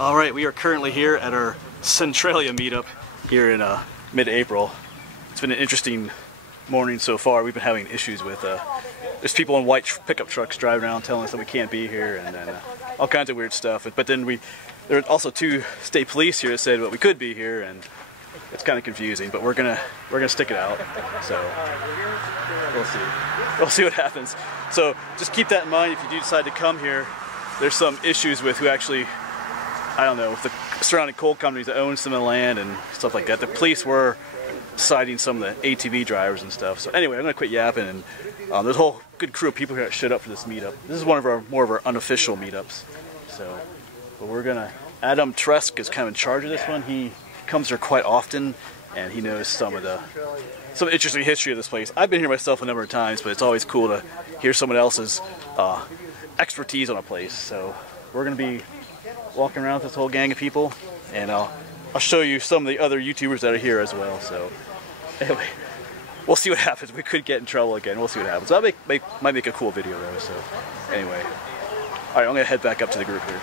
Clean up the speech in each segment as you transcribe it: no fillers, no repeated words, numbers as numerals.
All right, we are currently here at our Centralia meetup here in mid-April. It's been an interesting morning so far. We've been having issues with, there's people in white pickup trucks driving around telling us that we can't be here, and then all kinds of weird stuff. But then there are also 2 state police here that said well, we could be here, and it's kind of confusing. But we're gonna stick it out. So we'll see what happens. So just keep that in mind if you do decide to come here. There's some issues with who actually, I don't know, with the surrounding coal companies that own some of the land and stuff like that. The police were citing some of the ATV drivers and stuff. So anyway, I'm gonna quit yapping, and there's a whole good crew of people here that showed up for this meetup. This is one of our more of our unofficial meetups. So, but we're gonna. Adam Tereska is kind of in charge of this one. He comes here quite often, and he knows some interesting history of this place. I've been here myself a number of times, but it's always cool to hear someone else's expertise on a place. So we're gonna be walking around with this whole gang of people, and I'll show you some of the other YouTubers that are here as well. So anyway, we'll see what happens. We could get in trouble again. We'll see what happens. That might make a cool video though. So anyway, all right, I'm gonna head back up to the group here.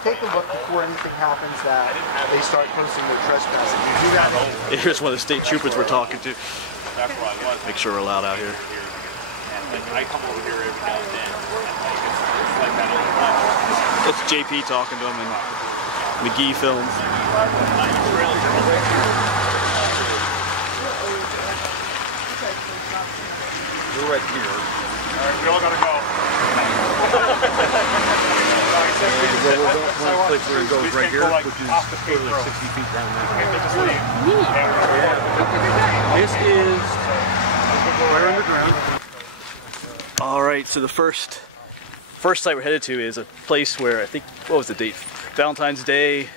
Take a look before anything happens that they start posting their trespassing. You do that. Here's one of the state troopers we're talking to. Make sure we're allowed out here. I come over here every now and then. It's like that all the time. That's JP talking to him and Mcgee Films. We're right here. All right, we all gotta go. One place where it goes right here, which is totally 60 feet down there. This is right underground. All right, so the first site we're headed to is a place where I think, what was the date? Valentine's Day.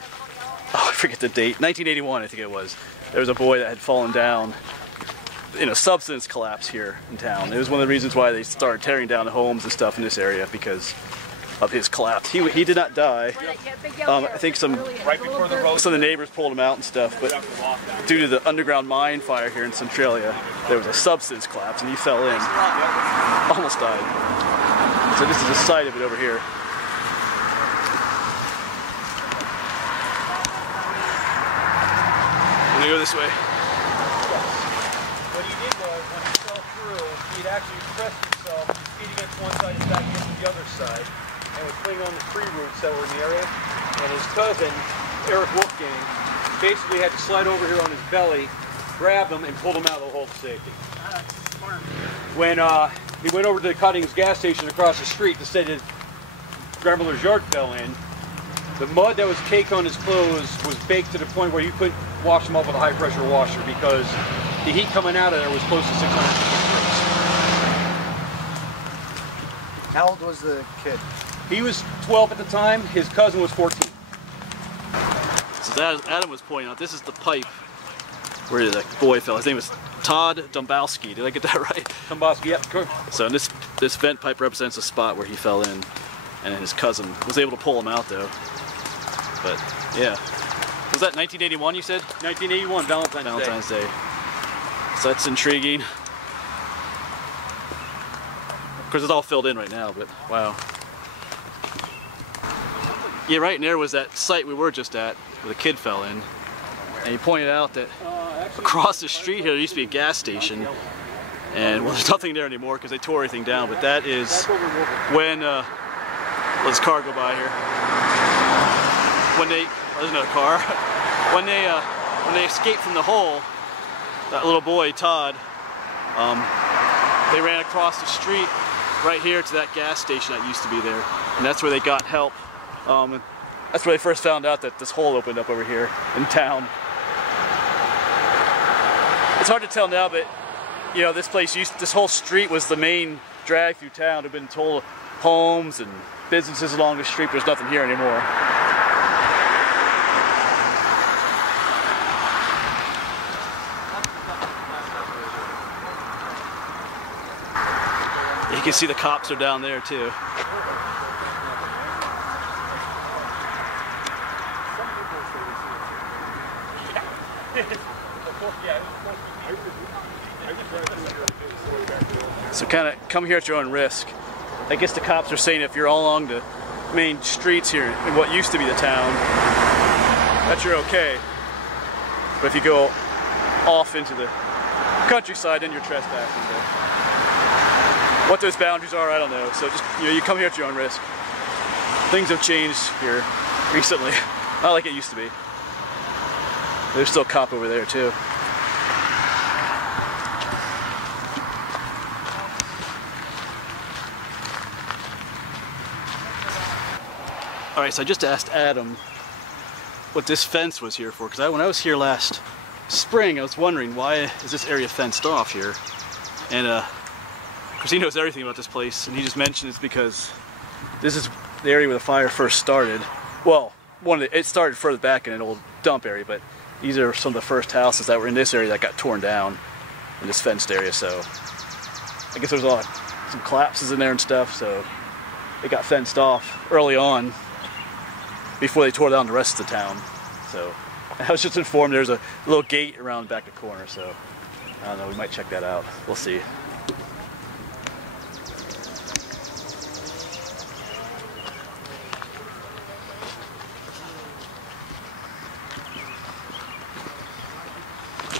Oh, I forget the date. 1981, I think it was. There was a boy that had fallen down in a substance collapse here in town. It was one of the reasons why they started tearing down the homes and stuff in this area, because of his collapse. He did not die. I think some of the neighbors pulled him out and stuff, but due to the underground mine fire here in Centralia, there was a substance collapse and he fell in. Almost died. So this is the site of it over here. I'm gonna go this way. What he did was, when he fell through, he'd actually pressed himself, his feet against one side and back against the other side, and was putting on the tree roots that were in the area. And his cousin, Eric Wolfgang, basically had to slide over here on his belly, grab him, and pull him out of the hole to safety. When he went over to the Cuttings gas station across the street, the state grandmother's yard fell in. The mud that was caked on his clothes was baked to the point where you couldn't wash them up with a high pressure washer because the heat coming out of there was close to 600 degrees. How old was the kid? He was 12 at the time, his cousin was 14. So as Adam was pointing out, this is the pipe where the boy fell. His name was Todd Dombrowski. Did I get that right? Dombrowski, yeah, correct. So this vent pipe represents the spot where he fell in, and his cousin was able to pull him out though. But yeah, was that 1981 you said? 1981, Valentine's Day. So that's intriguing. Of course, it's all filled in right now, but wow. Yeah, right in there was that site we were just at, where the kid fell in. And he pointed out that across the street here, there used to be a gas station. And, well, there's nothing there anymore because they tore everything down. But that is when, let's car go by here. When they, there's another car. When they escaped from the hole, that little boy, Todd, they ran across the street right here to that gas station that used to be there. And that's where they got help. That's where they first found out that this hole opened up over here in town. It's hard to tell now, but you know, this whole street was the main drag through town. There have been total homes and businesses along the street. There's nothing here anymore. You can see the cops are down there too. So kind of come here at your own risk. I guess the cops are saying if you're all along the main streets here in what used to be the town, that you're okay. But if you go off into the countryside, then you're trespassing. But what those boundaries are, I don't know. So just, you know, you come here at your own risk. Things have changed here recently. Not like it used to be. There's still a cop over there too. Alright, so I just asked Adam what this fence was here for, because when I was here last spring, I was wondering, why is this area fenced off here? And because he knows everything about this place, and he just mentioned it's because this is the area where the fire first started. Well, it started further back in an old dump area, but these are some of the first houses that were in this area that got torn down in this fenced area. So I guess there's some collapses in there and stuff, so it got fenced off early on before they tore down the rest of the town. So I was just informed there's a little gate around back the corner, so I don't know, we might check that out. We'll see.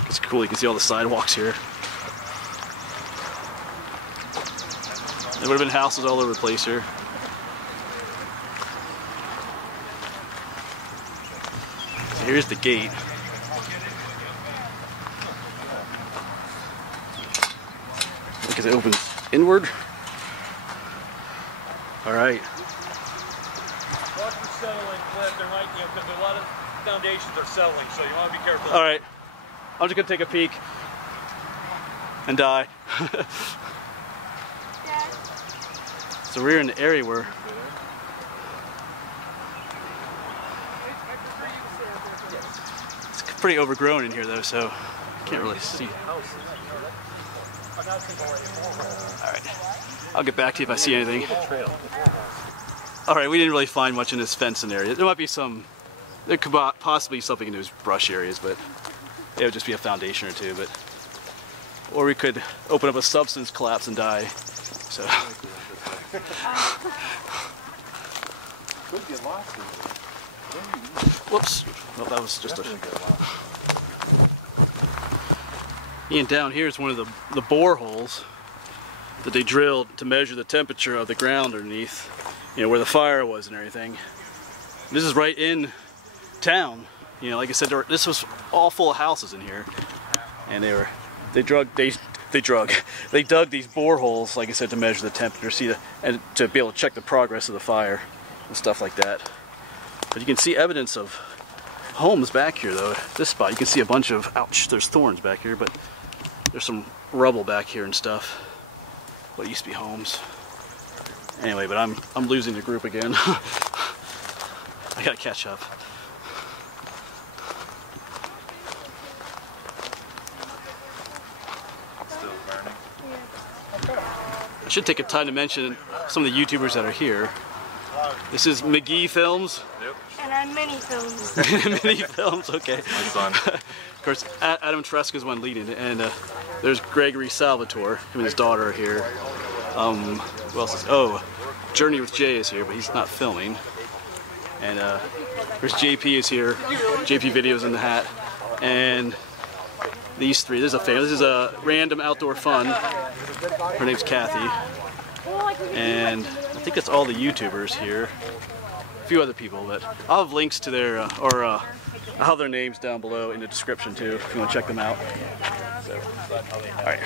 It's cool, you can see all the sidewalks here. There would have been houses all over the place here. So here's the gate. Because it opens inward. Alright. Watch for settling, Cliff. There might, because a lot of foundations are settling, so you want to be careful. Alright. I'm just going to take a peek and die. So we're in the area where it's pretty overgrown in here though, so I can't really see. Alright, I'll get back to you if I see anything. Alright, we didn't really find much in this fencing area. There might be there could possibly be something in those brush areas, but it would just be a foundation or two. Or we could open up a substance collapse and die. So. Whoops. Well, that was just a... And down here is one of the boreholes that they drilled to measure the temperature of the ground underneath, you know, where the fire was and everything. This is right in town. You know, like I said, this was all full of houses in here, and they dug these boreholes, like I said, to measure the temperature, and to be able to check the progress of the fire and stuff like that. But you can see evidence of homes back here, though. This spot, you can see a bunch of, ouch, there's thorns back here, but there's some rubble back here and stuff. What used to be homes. Anyway, but I'm losing the group again. I gotta catch up. I should take a time to mention some of the YouTubers that are here. This is Mcgee Films. Yep. And I'm Mini Films. Mini Films, okay. My son. Of course, Adam Tereska is one leading it, and there's Gregory Salvatore. Him and his daughter are here. Who else is? Oh, Journey with Jay is here, but he's not filming. And there's JP is here. JPvideos in the hat, and these three. This is a family. This is a random outdoor fun. Her name's Kathy, and I think that's all the YouTubers here. A few other people, but I'll have links to their I'll have their names down below in the description too if you want to check them out. So, all right.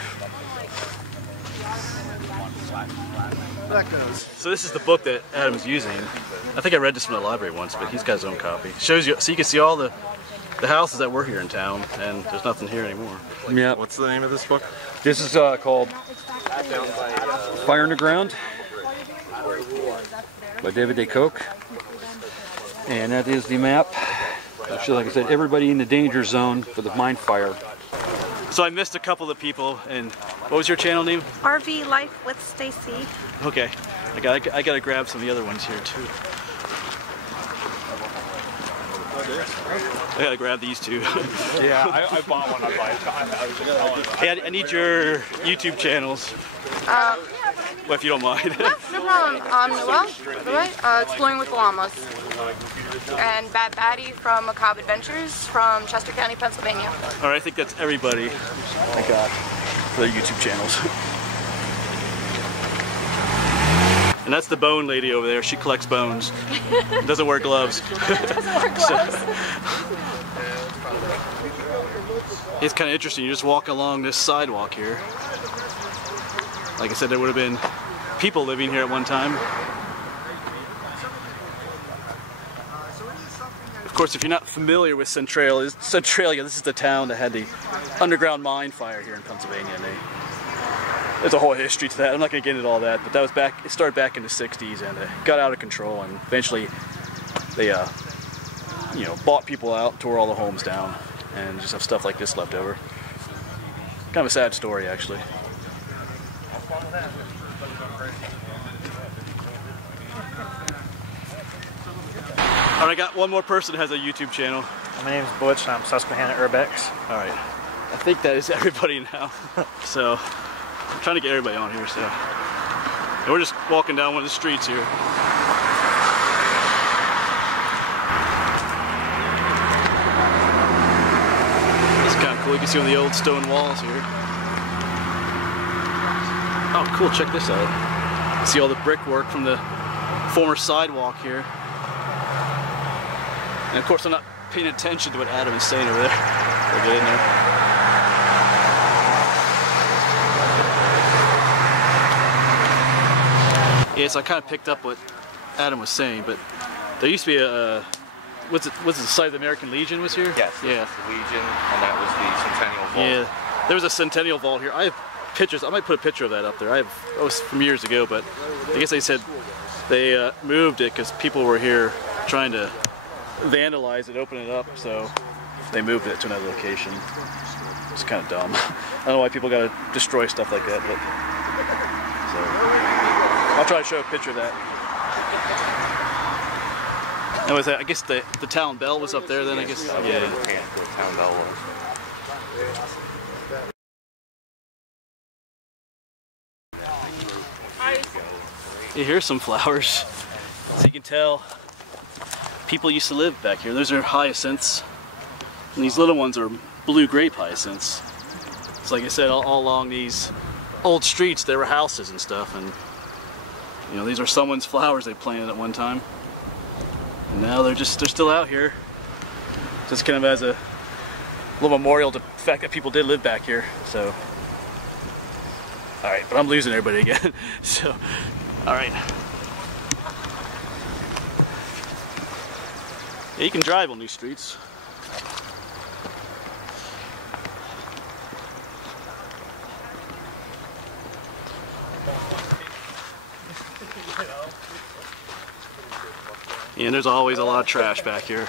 So this is the book that Adam's using. I think I read this from the library once, but he's got his own copy. Shows you, so you can see all the houses that were here in town, and there's nothing here anymore. Yeah. What's the name of this book? This is called Fire in the Ground by David A. Koch. And that is the map. Actually, like I said, everybody in the danger zone for the mine fire. So I missed a couple of people, and what was your channel name? RV Life with Stacy. Okay, I gotta grab some of the other ones here too. I gotta grab these two. Yeah, I bought one. I was just telling them. Hey, I need your YouTube channels. Well, if you don't mind. No problem. I'm Noelle, by the way, Exploring with the Llamas. And Bad Batty from Macabre Adventures from Chester County, Pennsylvania. Alright, I think that's everybody. Thank God for their YouTube channels. And that's the bone lady over there. She collects bones. Doesn't wear gloves. Doesn't wear gloves. It's kind of interesting. You just walk along this sidewalk here. Like I said, there would have been people living here at one time. Of course, if you're not familiar with Centralia, this is the town that had the underground mine fire here in Pennsylvania. And there's a whole history to that. I'm not going to get into all that, but that was back. It started back in the '60s, and it got out of control. And eventually, they, bought people out, tore all the homes down, and just have stuff like this left over. Kind of a sad story, actually. Alright, I got one more person that has a YouTube channel. My name's Butch and I'm Susquehanna Urbex. Alright, I think that is everybody now. So, I'm trying to get everybody on here, so. And we're just walking down one of the streets here. It's kind of cool, you can see one of the old stone walls here. Oh cool, check this out. See all the brickwork from the former sidewalk here. And of course I'm not paying attention to what Adam is saying over there. We'll get in there. Yeah, so I kind of picked up what Adam was saying, but there used to be a, was it the site of the American Legion was here? Yes, yeah. The Legion, and that was the Centennial Vault. Yeah, there was a Centennial Vault here. I have pictures, I might put a picture of that up there. It was from years ago, but I guess they said they moved it because people were here trying to vandalize it, open it up, so they moved it to another location. It's kind of dumb. I don't know why people gotta destroy stuff like that, but so I'll try to show a picture of that. Anyways, I guess the town bell was up there then, I guess. Yeah. The town bell was. Yeah, here's some flowers. So you can tell people used to live back here. Those are hyacinths. And these little ones are blue grape hyacinths. So like I said, all along these old streets there were houses and stuff, and these are someone's flowers they planted at one time. And now they're still out here. Just kind of as a little memorial to the fact that people did live back here. So alright, but I'm losing everybody again. So alright. Yeah, you can drive on these streets. Yeah, and there's always a lot of trash back here.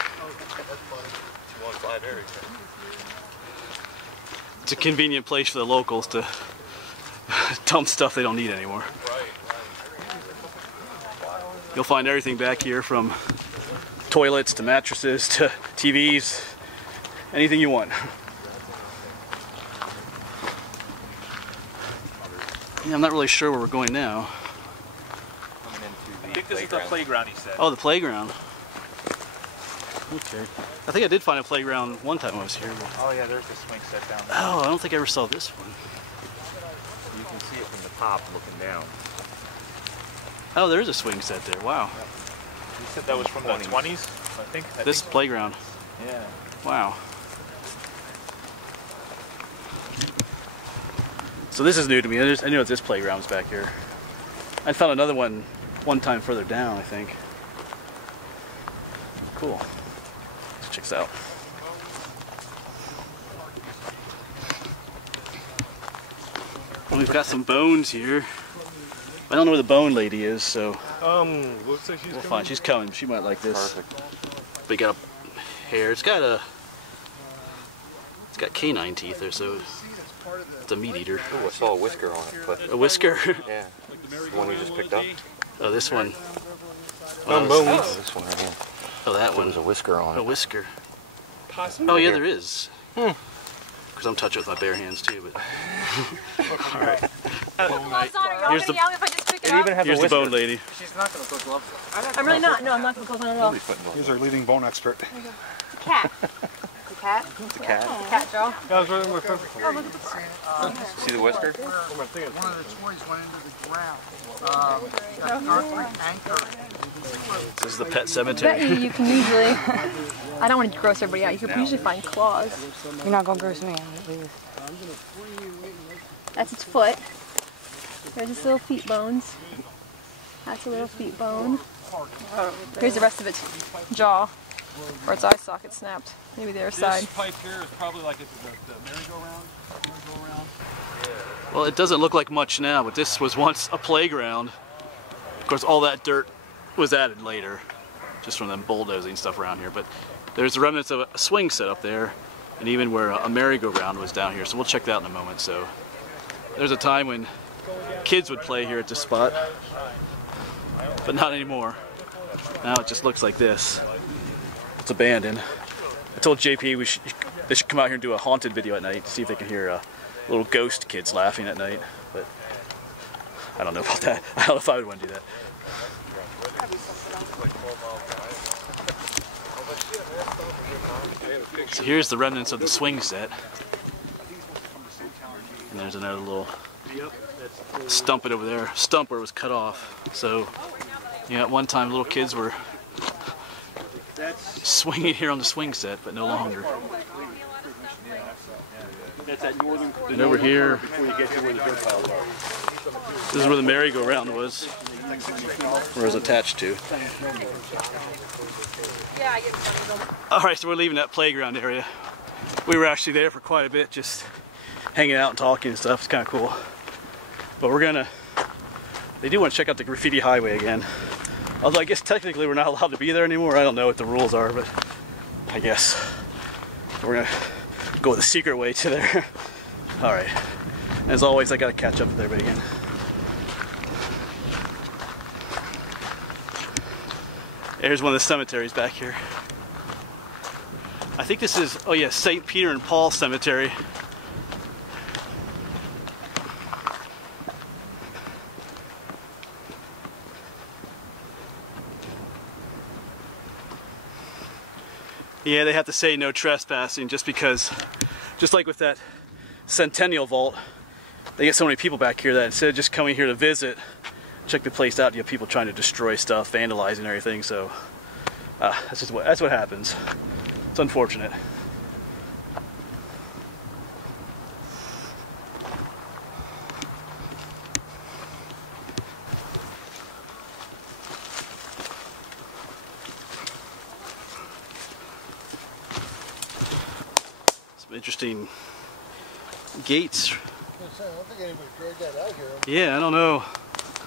It's a convenient place for the locals to dump stuff they don't need anymore. You'll find everything back here from toilets to mattresses to TVs, anything you want. Yeah, I'm not really sure where we're going now. I think this is the playground he said. Oh, the playground. Okay. I think I did find a playground one time I was here. Oh yeah, there's the swing set down there. Oh, I don't think I ever saw this one. You can see it from the top looking down. Oh, there's a swing set there. Wow. You said that was from the 20s, I think. This playground. Yeah. Wow. So this is new to me. I knew this playground's back here. I found another one time further down, I think. Cool. Let's check this out. Well, we've got some bones here. I don't know where the bone lady is, so Looks like she's we'll find. She's coming. She might like this. Perfect. But you got a hair. It's got canine teeth there, so it's a meat eater. Ooh, I saw a whisker on it, but A whisker. yeah, the one we just picked up. Oh, this one. Oh, this one right here. Oh, that one. There's a whisker on it. A whisker. Possibly. Oh, yeah, there is. Because I'm touching it with my bare hands, too. But all right. Here's the, here's the bone lady. She's not going to put gloves on. I'm really not. No, I'm not going to put gloves on at all. He's our leading bone expert. Cat. The cat? The cat. The cat, Joe. Yeah, I was really looking. Oh, look at the See the whisker? One of the toys went into the ground. That concrete anchor. This is the pet cemetery. You can usually, I don't want to gross everybody out, you can usually find claws. You're not going to gross me out. That's its foot. There's its little feet bones. That's a little feet bone. Here's the rest of its jaw, where its eye socket snapped. Maybe the other side. This pipe here is probably like it's the merry-go-round. Well, it doesn't look like much now, but this was once a playground. Of course, all that dirt was added later, just from them bulldozing stuff around here. But there's the remnants of a swing set up there, and even where a merry-go-round was down here. So we'll check that in a moment. So there's a time when kids would play here at this spot, but not anymore. Now it just looks like this. It's abandoned. I told JP they should come out here and do a haunted video at night, see if they can hear little ghost kids laughing at night. But I don't know about that. I don't know if I would want to do that. So here's the remnants of the swing set. And there's another little stump it over there. Stump where it was cut off. So, yeah, at one time little kids were swinging here on the swing set, but no longer. And over here, Before you get to where the dirt piles are. this is where the merry-go-round was, or was attached to. Alright, so we're leaving that playground area. We were actually there for quite a bit, just hanging out and talking and stuff. It's kind of cool. But we're gonna, they do want to check out the graffiti highway again. Although I guess technically we're not allowed to be there anymore. I don't know what the rules are, but I guess we're gonna go the secret way to there. Alright. As always, I gotta catch up with everybody again. There's one of the cemeteries back here. I think this is, oh yeah, St. Peter and Paul Cemetery. Yeah, they have to say no trespassing just because, just like with that Centennial Vault, they get so many people back here that instead of just coming here to visit, check the place out, you have people trying to destroy stuff, vandalizing everything, so that's what happens. It's unfortunate. Some interesting gates. I don't think anybody dragged that out here. Yeah, I don't know.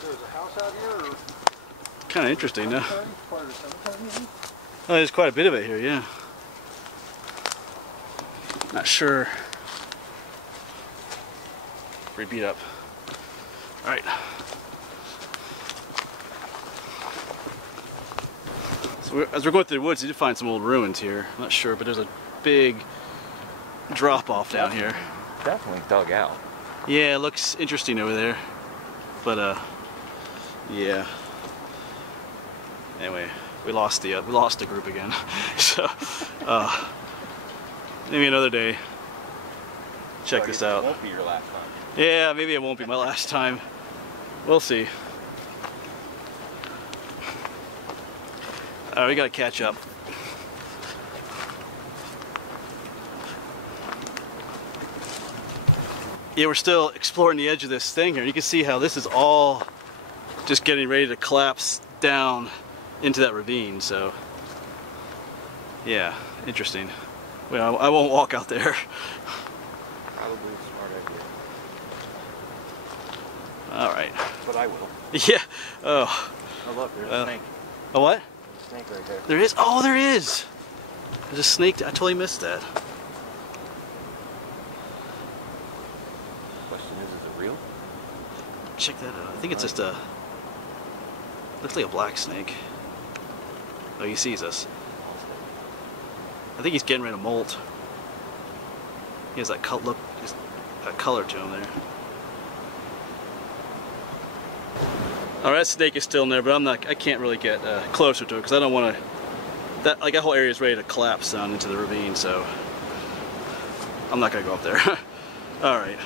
There's a house out here. Or Kind of interesting, no? part of the cemetery. Oh, there's quite a bit of it here, yeah. Not sure. Pretty beat up. Alright. So as we're going through the woods, you did find some old ruins here. I'm not sure, but there's a big drop off down here. Definitely dug out. Yeah, it looks interesting over there. But yeah. Anyway, we lost the group again. So maybe another day. Check this out. It won't be your last time. Yeah, maybe it won't be my last time. We'll see. Alright, we gotta catch up. Yeah, we're still exploring the edge of this thing here. You can see how this is all just getting ready to collapse down into that ravine, so yeah, interesting. Well, I won't walk out there. Probably a smart idea. Alright. But I will. Yeah. Oh. Oh look, there's a snake. A what? There's a snake right there. There is? Oh, there is! There's a snake. I totally missed that. Question is it real? Check that out. I think it's just a... looks like a black snake. Oh, he sees us. I think he's getting rid of molt. He has that look, just that color to him there. Alright, that snake is still in there, but I can't really get closer to it because I don't want to. That whole area is ready to collapse down into the ravine, so I'm not gonna go up there. Alright.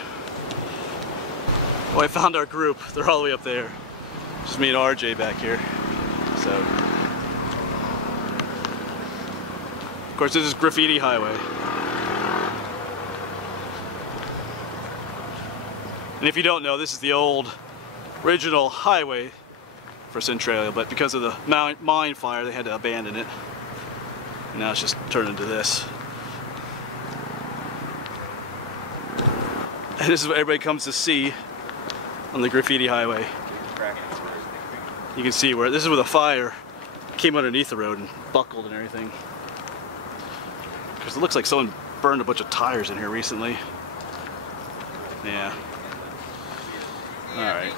Well, I found our group. They're all the way up there. Just me and RJ back here. So, of course, this is Graffiti Highway. And if you don't know, this is the old original highway for Centralia, but because of the mine fire, they had to abandon it. And now it's just turned into this. And this is what everybody comes to see on the Graffiti Highway. You can see where this is where the fire came underneath the road and buckled and everything. Because it looks like someone burned a bunch of tires in here recently. Yeah. Alright.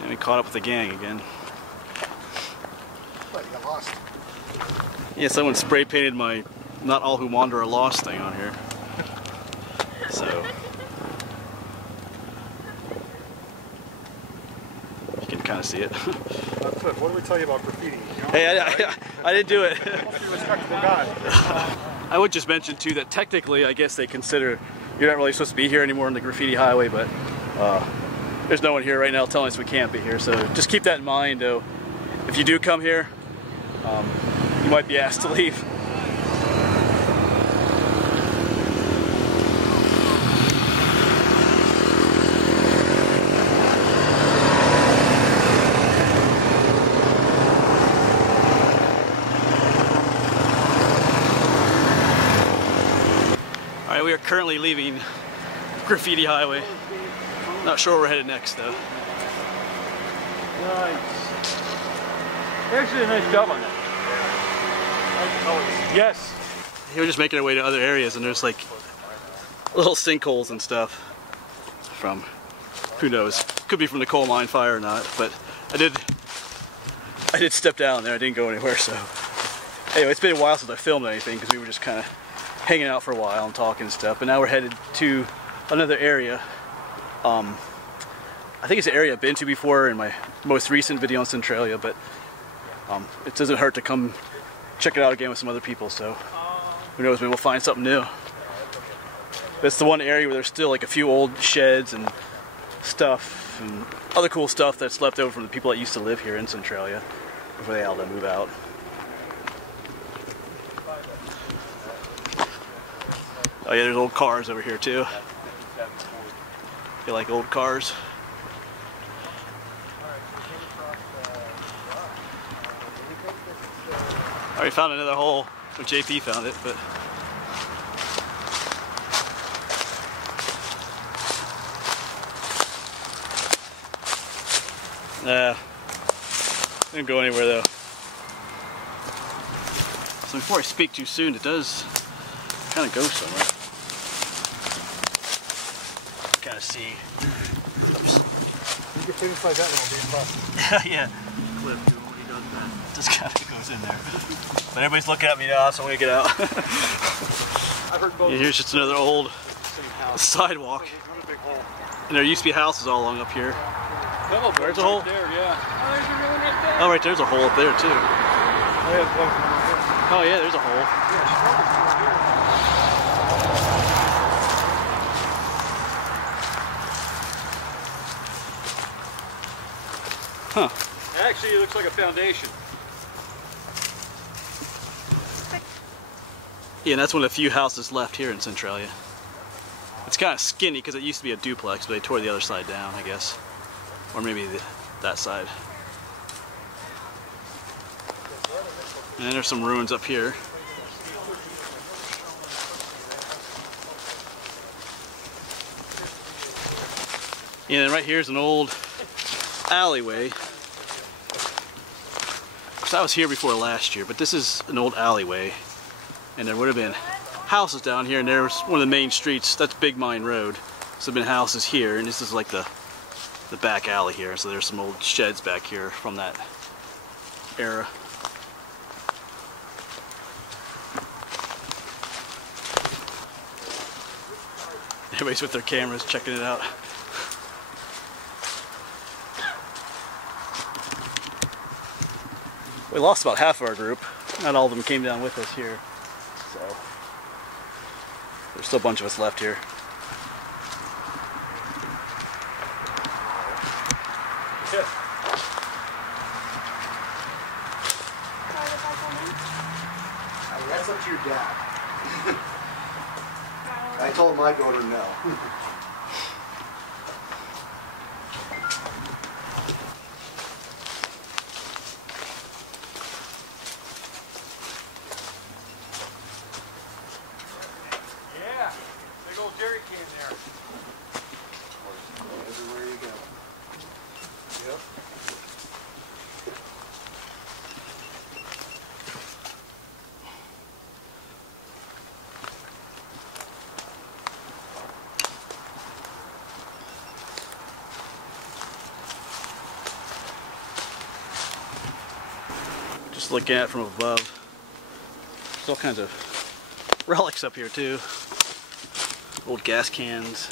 And we caught up with the gang again. But you got lost. Yeah, someone spray painted my "Not all who wander are lost" thing on here. So you can kind of see it. Cliff, what did we tell you about graffiti? You know, Hey, I didn't do it. you must be a respectable guy. I would just mention too that technically, I guess they consider you're not really supposed to be here anymore on the Graffiti Highway, but there's no one here right now telling us we can't be here. So just keep that in mind, though. If you do come here, you might be asked to leave. We are currently leaving Graffiti Highway. Not sure where we're headed next, though. Nice. Actually, a nice job on that. Yes. We're just making our way to other areas, and there's like little sinkholes and stuff from, who knows, could be from the coal mine fire or not, but I did step down there. I didn't go anywhere, so. Anyway, it's been a while since I filmed anything because we were just kind of hanging out for a while and talking and stuff, but now we're headed to another area. I think it's an area I've been to before in my most recent video on Centralia, but it doesn't hurt to come check it out again with some other people, so who knows, maybe we'll find something new. But it's the one area where there's still like a few old sheds and stuff and other cool stuff that's left over from the people that used to live here in Centralia before they had to move out. Oh yeah, there's old cars over here too. You like old cars? I already found another hole. Well, JP found it, but didn't go anywhere though. So before I speak too soon, it does kind of go somewhere. Kind of see. Oops. You can fit inside that and I'll be impressed. Yeah. Cliff doing what he does best. Just kind of goes in there. But everybody's looking at me now, so I'm gonna get out. I've heard both. And here's just another old sidewalk. And there used to be houses all along up here. There's a hole. Right there, yeah. Oh, there's a one right there. Oh, right there's a hole up there too. Oh yeah, there's a hole. Huh. Actually, it looks like a foundation. Yeah, and that's one of the few houses left here in Centralia. It's kind of skinny because it used to be a duplex, but they tore the other side down, I guess. Or maybe that side. And then there's some ruins up here. And then right here's an old alleyway. So I was here before last year, but this is an old alleyway. And there would have been houses down here, and there was one of the main streets. That's Big Mine Road. So there have been houses here, and this is like the back alley here. So there's some old sheds back here from that era. Everybody's with their cameras checking it out. We lost about half of our group. Not all of them came down with us here. So there's still a bunch of us left here. Yeah. That's up to your dad. I told my daughter no. Yeah, big old jerry can there. Everywhere you go. Yep. Just looking at it from above. There's all kinds of relics up here too. Old gas cans.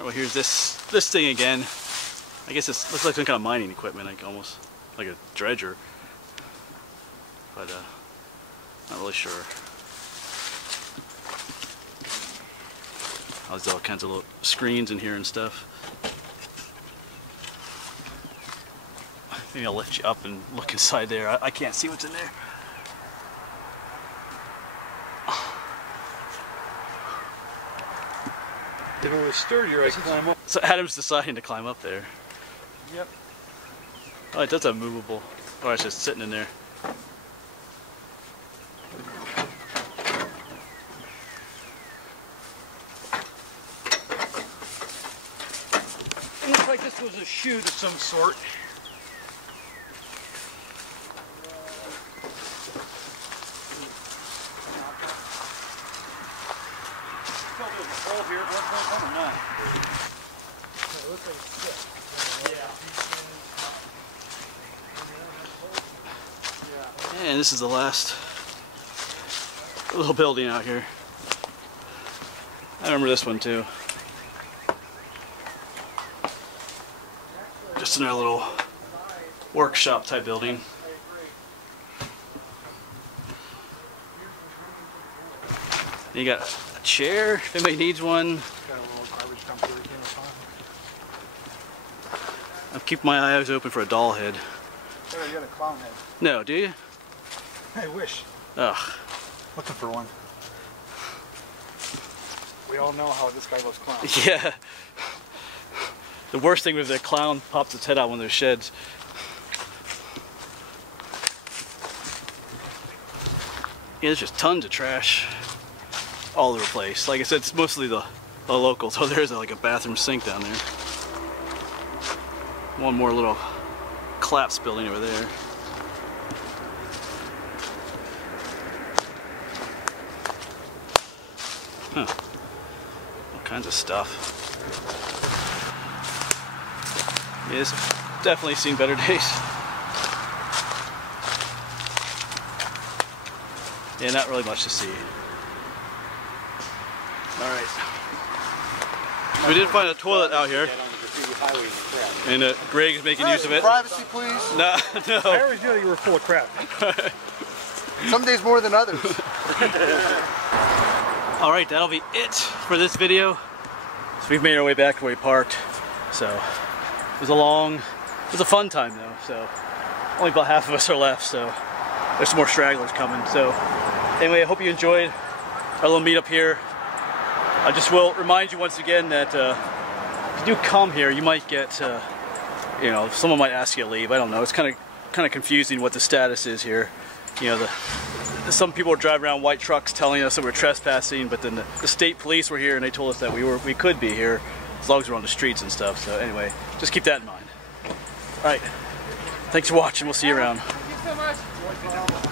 Well, here's this thing again. I guess it looks like some kind of mining equipment, like almost like a dredger, but not really sure. There's all kinds of little screens in here and stuff. Maybe I'll lift you up and look inside there. I can't see what's in there. If it was sturdier, I'd climb up. So Adam's deciding to climb up there. Yep. Oh, it does have movable. Or it's just sitting in there. It looks like this was a chute of some sort. Tell there's a hole here, but what's going on or not? It looks like it's thick. Yeah. And this is the last little building out here. I remember this one too. Just another little workshop type building. You got a chair if anybody needs one. Got a little garbage dump here. I'm keeping my eyes open for a doll head. Oh, you got a clown head. No, do you? I wish. Ugh. Looking for one. We all know how this guy loves clowns. Yeah. The worst thing was the clown pops its head out one of those sheds. Yeah, there's just tons of trash all over the place. Like I said, it's mostly the locals. Oh, there's like a bathroom sink down there. One more little collapsed building over there. Huh. All kinds of stuff. Yeah, it's definitely seen better days. Yeah, not really much to see. Alright. We did find a toilet out here. And Greg is making use of it. Privacy, please. No, no. I always knew you were full of crap. Some days more than others. Alright, that'll be it for this video. So we've made our way back to where we parked. So it was a fun time though. So only about half of us are left, so there's some more stragglers coming. So anyway, I hope you enjoyed our little meetup here. I just will remind you once again that if you do come here, you might get, you know, someone might ask you to leave. I don't know. It's kind of confusing what the status is here. You know, some people are driving around white trucks telling us that we're trespassing, but then the state police were here and they told us that we could be here as long as we're on the streets and stuff. So anyway, just keep that in mind. All right. Thanks for watching. We'll see you around. Thank you so much.